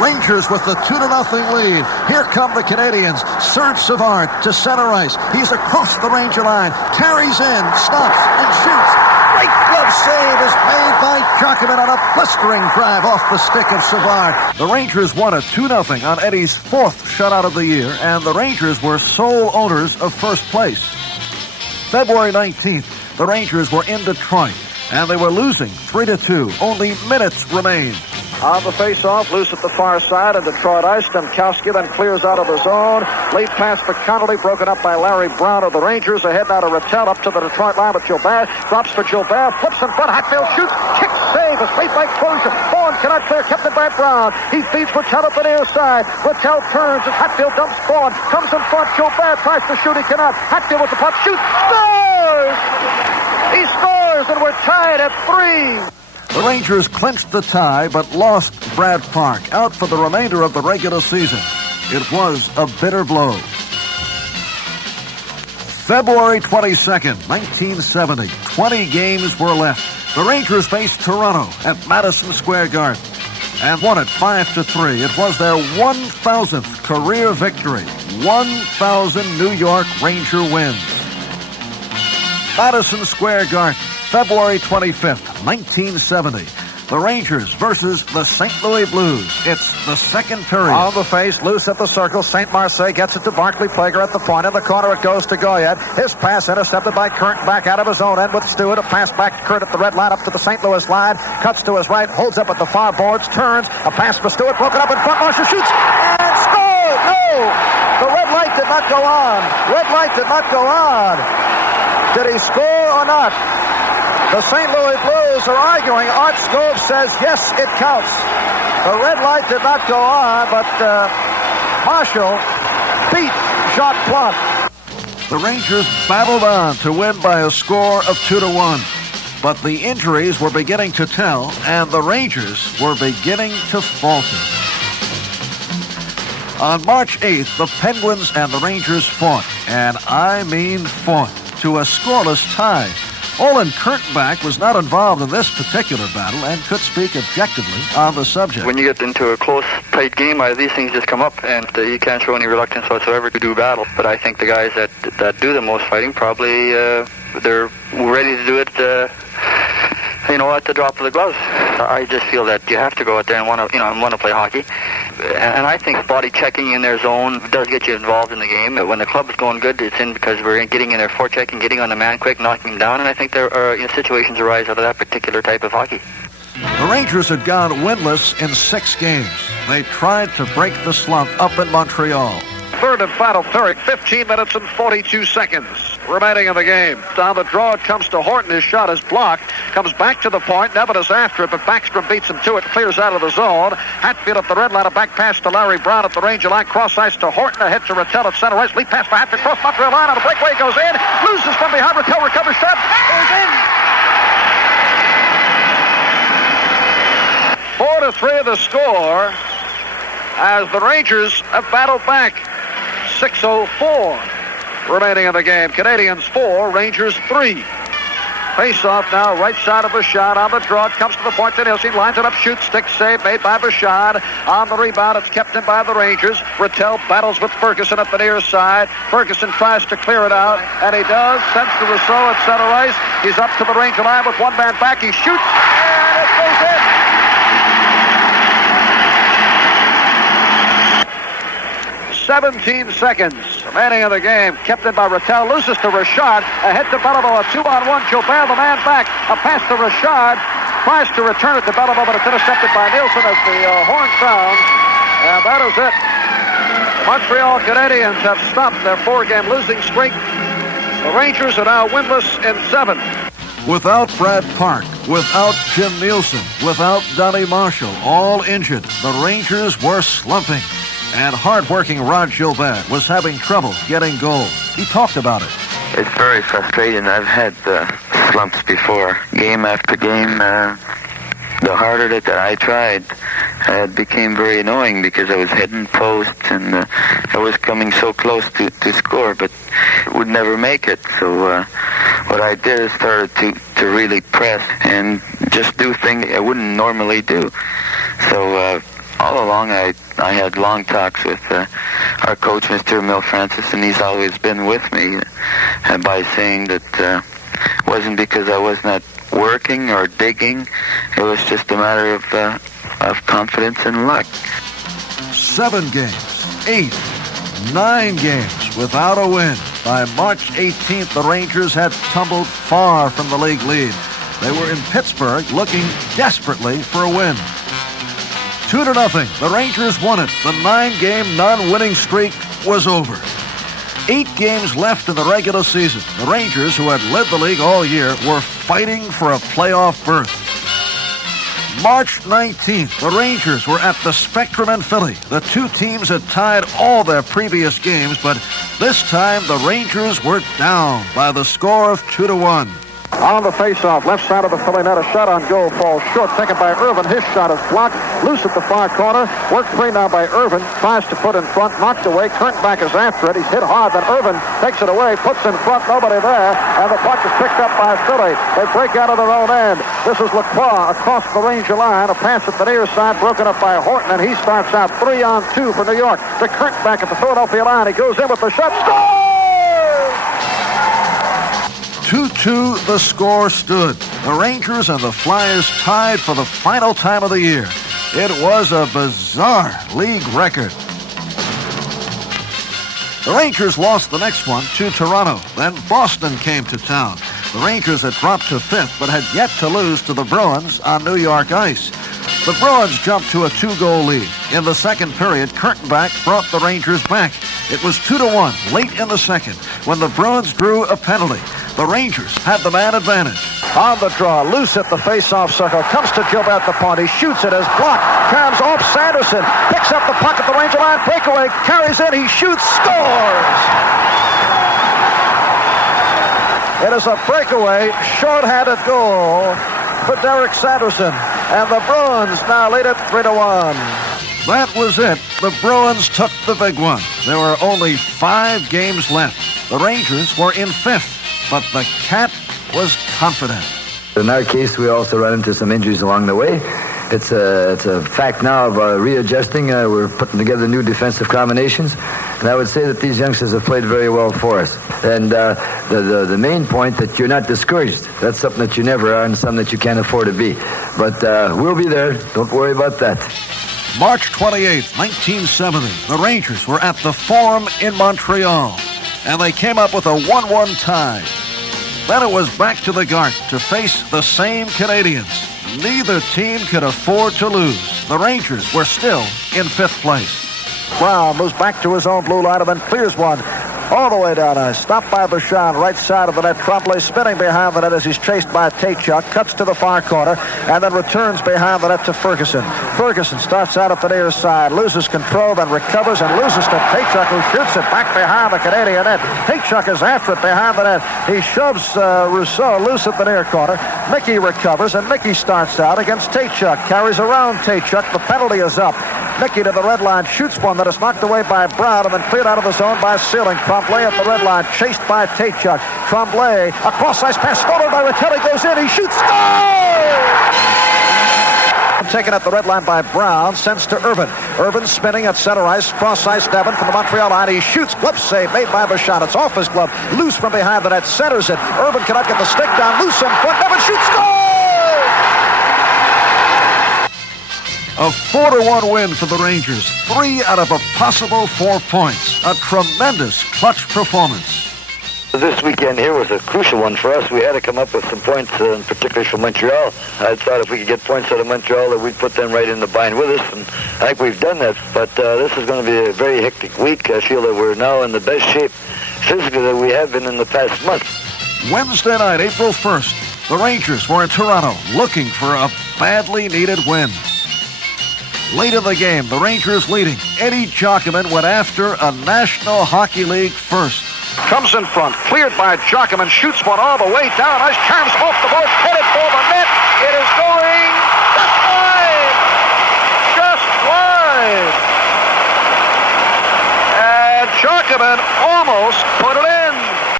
Rangers with the 2-0 lead. Here come the Canadians. Serge Savard to center ice. He's across the Ranger line. Carries in, stops, and shoots. Great glove save is made by Jacobin on a blistering drive off the stick of Savard. The Rangers won it 2-0 on Eddie's 4th shutout of the year, and the Rangers were sole owners of first place. February 19th, the Rangers were in Detroit, and they were losing 3-2. Only minutes remained. On the face-off, loose at the far side, and Detroit ice. Stankowski then clears out of the zone. Late pass for Connolly, broken up by Larry Brown of the Rangers. Ahead now to Rattel, up to the Detroit line with Gilbert. Drops for Gilbert, flips in front. Hatfield shoots, kick, save, a straight by Crozier. Vaughn cannot clear, kept it by Brown. He feeds Rattel up the near side. Rattel turns as Hatfield dumps Vaughn. Comes in front, Gilbert tries to shoot, he cannot. Hatfield with the puck, shoots, scores! He scores, and we're tied at 3. The Rangers clinched the tie, but lost Brad Park, out for the remainder of the regular season. It was a bitter blow. February 22nd, 1970. 20 games were left. The Rangers faced Toronto at Madison Square Garden and won it 5-3. It was their 1,000th career victory. 1,000 New York Ranger wins. Madison Square Garden, February 25th, 1970. The Rangers versus the St. Louis Blues. It's the second period. On the face, loose at the circle. St. Marseille gets it to Barclay Plager at the point. In the corner it goes to Goyette. His pass intercepted by Kurt back out of his own end with Stewart. A pass back to Kurt at the red line up to the St. Louis line. Cuts to his right, holds up at the far boards, turns. A pass for Stewart, broken up in front. Marshall shoots and scores! No! The red light did not go on. Red light did not go on. Did he score or not? The St. Louis Blues are arguing. Art Skov says, yes, it counts. The red light did not go on, but Marshall beat Jacques Plante. The Rangers battled on to win by a score of 2-1. But the injuries were beginning to tell, and the Rangers were beginning to falter. On March 8th, the Penguins and the Rangers fought, and I mean fought, to a scoreless tie. Olin Kurtenbach was not involved in this particular battle and could speak objectively on the subject. When you get into a close, tight game, these things just come up, and you can't show any reluctance whatsoever to do battle. But I think the guys that do the most fighting probably they're ready to do it. At the drop of the gloves. I just feel that you have to go out there and want to play hockey. And I think body checking in their zone does get you involved in the game. When the club is going good, it's in because we're getting in their forechecking, getting on the man quick, knocking him down. And I think there are situations arise out of that particular type of hockey. The Rangers had gone winless in 6 games. They tried to break the slump up in Montreal. Third and final period, 15 minutes and 42 seconds remaining in the game. Down the draw, it comes to Horton. His shot is blocked. Comes back to the point. Nevin is after it, but Backstrom beats him to it. Clears out of the zone. Hatfield at the red line. A back pass to Larry Brown at the Ranger line. Cross ice to Horton. Ahead to Rattel at center ice. Lead pass for Hatfield. Cross Montreal line. On a breakaway goes in. Loses from behind. Rattel recovers shot. Is in. 4-3 the score as the Rangers have battled back. 6:04 remaining in the game. Canadians 4, Rangers 3. Face-off now, right side of Bouchard on the draw. It comes to the point to Nielsen, lines it up, shoots, stick save made by Bouchard. On the rebound, it's kept in by the Rangers. Rattel battles with Ferguson at the near side. Ferguson tries to clear it out, and he does. Sends to Rousseau at center ice. He's up to the Ranger line with one man back. He shoots, and it goes in. 17 seconds remaining in the game. Kept in by Rattel. Loses to Richard. Ahead to Belleville. A 2-on-1. Gilbert, the man back. A pass to Richard. Tries to return it to Belleville, but it's intercepted by Nielsen as the horn sounds. And that is it. Montreal Canadiens have stopped their 4-game losing streak. The Rangers are now winless in 7. Without Brad Park, without Jim Nielsen, without Donnie Marshall, all injured, the Rangers were slumping. And hard-working Rod Gilbert was having trouble getting goals. He talked about it. It's very frustrating. I've had slumps before. Game after game, the harder that I tried, it became very annoying because I was hitting posts and I was coming so close to score, but would never make it. So what I did is started to really press and just do things I wouldn't normally do. So all along I had long talks with our coach, Mr. Mil Francis, and he's always been with me by saying that it wasn't because I was not working or digging. It was just a matter of confidence and luck. 7 games, 8, 9 games without a win. By March 18th, the Rangers had tumbled far from the league lead. They were in Pittsburgh looking desperately for a win. 2-0. The Rangers won it. The 9-game non-winning streak was over. 8 games left in the regular season. The Rangers, who had led the league all year, were fighting for a playoff berth. March 19th, the Rangers were at the Spectrum in Philly. The two teams had tied all their previous games, but this time the Rangers were down by the score of 2-1. On the face-off, left side of the Philly net, a shot on goal falls short, taken by Irvin. His shot is blocked, loose at the far corner. Worked free now by Irvin, tries to put in front, knocked away. Kurtenbach is after it. He's hit hard, then Irvin takes it away, puts in front, nobody there, and the puck is picked up by Philly. They break out of their own end. This is Lacroix across the Ranger line. A pass at the near side, broken up by Horton, and he starts out 3-on-2 for New York. To Kurtenbach at the Philadelphia line. He goes in with the shot. Score! 2-2 the score stood. The Rangers and the Flyers tied for the final time of the year. It was a bizarre league record. The Rangers lost the next one to Toronto. Then Boston came to town. The Rangers had dropped to 5th, but had yet to lose to the Bruins on New York ice. The Bruins jumped to a 2-goal lead. In the second period, Kurtenbach brought the Rangers back. It was 2-1 late in the second when the Bruins drew a penalty. The Rangers had the man advantage. On the draw, loose at the face-off circle, comes to Gilbert the point. He shoots it as blocked, comes off Sanderson, picks up the puck at the Ranger line, breakaway, carries in, he shoots, scores! It is a breakaway, short-handed goal for Derek Sanderson, and the Bruins now lead it 3-1. That was it. The Bruins took the big one. There were only 5 games left. The Rangers were in 5th, but the Cat was confident. In our case, we also ran into some injuries along the way. It's a fact now of readjusting. We're putting together new defensive combinations, and I would say that these youngsters have played very well for us. And the main point that you're not discouraged. That's something that you never are, and something that you can't afford to be. But we'll be there. Don't worry about that. March 28, 1970, the Rangers were at the Forum in Montreal, and they came up with a 1-1 tie. Then it was back to the Gart to face the same Canadians. Neither team could afford to lose. The Rangers were still in 5th place. Brown moves back to his own blue line and then clears one all the way down ice. Stopped by Bouchard, right side of the net. Tremblay spinning behind the net as he's chased by Taychuk. Cuts to the far corner and then returns behind the net to Ferguson. Ferguson starts out at the near side, loses control, then recovers and loses to Taychuk, who shoots it back behind the Canadian net. Taychuk is after it behind the net. He shoves Rousseau loose at the near corner. Mickey recovers, and Mickey starts out against Taychuk. Carries around Taychuk. The penalty is up. Mickey to the red line, shoots one that is knocked away by Brown and then cleared out of the zone by Sealing. Tremblay at the red line, chased by Taychuk. Tremblay, a cross-ice pass stolen by Ratelli, goes in, he shoots, goal! Taken at the red line by Brown, sends to Irvin. Irvin spinning at center ice, cross-ice Devon from the Montreal line. He shoots, glove save made by Bouchard. It's off his glove, loose from behind the net, centers it. Irvin cannot get the stick down, loose in front, Devon shoots, goal! A 4-1 win for the Rangers. 3 out of a possible 4 points. A tremendous clutch performance. This weekend here was a crucial one for us. We had to come up with some points, particularly from Montreal. I thought if we could get points out of Montreal, that we'd put them right in the bind with us, and I think we've done that. But this is going to be a very hectic week. I feel that we're now in the best shape physically that we have been in the past month. Wednesday night, April 1st, the Rangers were in Toronto looking for a badly needed win. Late in the game, the Rangers leading. Eddie Jockman went after a National Hockey League first. Comes in front, cleared by Jockman, shoots one all the way down. Ice charms off the board, headed for the net. It is going just wide. Just wide. And Jockman almost put it